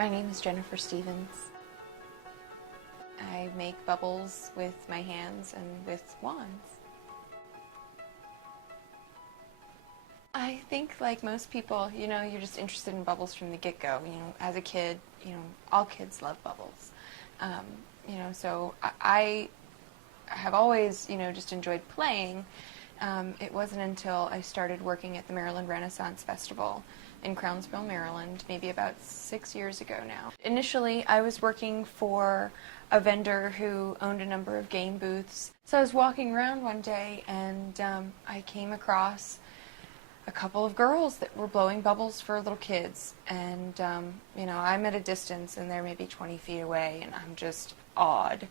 My name is Jennifer Stevens. I make bubbles with my hands and with wands. I think, like most people, you're just interested in bubbles from the get-go. As a kid, all kids love bubbles. So I have always, just enjoyed playing. It wasn't until I started working at the Maryland Renaissance Festival in Crownsville, Maryland, maybe about 6 years ago now. Initially, I was working for a vendor who owned a number of game booths. So I was walking around one day and I came across a couple of girls that were blowing bubbles for little kids. And, I'm at a distance and they're maybe 20 feet away and I'm just awed.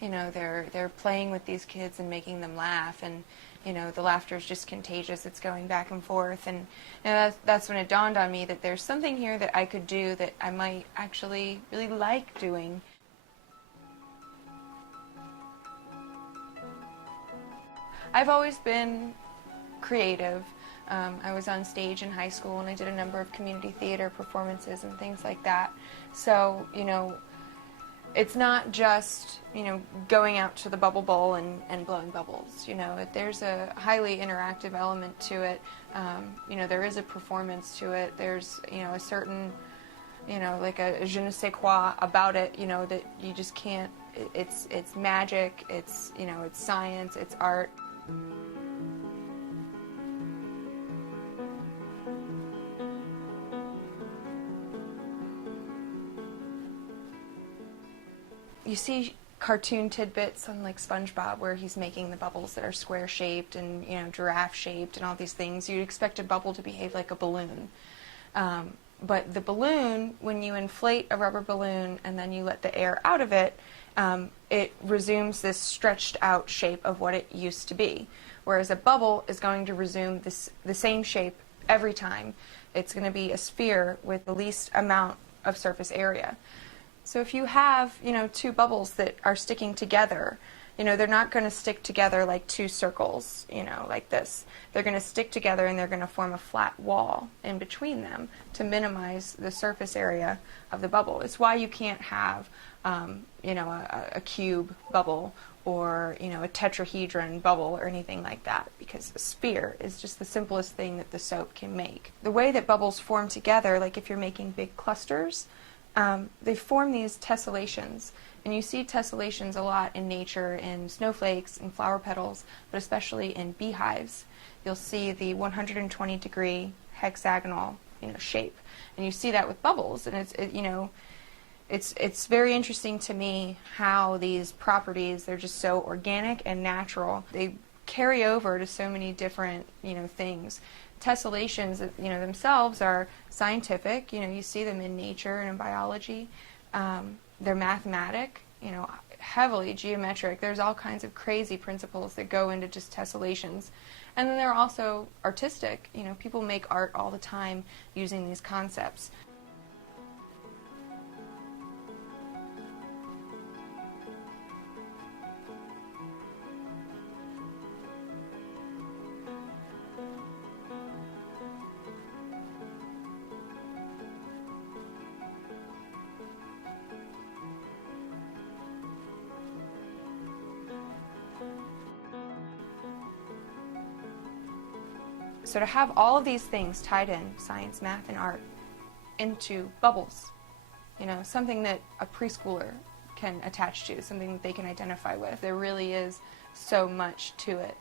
They're playing with these kids and making them laugh, and the laughter is just contagious. It's going back and forth, and that's when it dawned on me that there's something here that I could do that I might actually really like doing. I've always been creative. I was on stage in high school and I did a number of community theater performances and things like that. So, it's not just, going out to the bubble bowl and blowing bubbles. There's a highly interactive element to it. There is a performance to it. There's, a certain, like a je ne sais quoi about it, that you just can't, it's magic, it's science, it's art. You see cartoon tidbits on like SpongeBob where he's making the bubbles that are square shaped and giraffe shaped and all these things. You'd expect a bubble to behave like a balloon. But the balloon, when you inflate a rubber balloon and then you let the air out of it, it resumes this stretched out shape of what it used to be. Whereas a bubble is going to resume the same shape every time. It's going to be a sphere with the least amount of surface area. So if you have, two bubbles that are sticking together, they're not going to stick together like two circles, like this. They're going to stick together and they're going to form a flat wall in between them to minimize the surface area of the bubble. It's why you can't have, a cube bubble or, a tetrahedron bubble or anything like that, because a sphere is just the simplest thing that the soap can make. The way that bubbles form together, like if you're making big clusters, they form these tessellations, and you see tessellations a lot in nature, in snowflakes and flower petals, but especially in beehives. You'll see the 120-degree hexagonal, shape, and you see that with bubbles, and it's very interesting to me how these properties, they're just so organic and natural. They carry over to so many different, things. Tessellations, themselves are scientific. You see them in nature and in biology. They're mathematic, heavily geometric. There's all kinds of crazy principles that go into just tessellations. And then they're also artistic. People make art all the time using these concepts. So to have all of these things tied in, science, math, and art, into bubbles, something that a preschooler can attach to, something that they can identify with. There really is so much to it.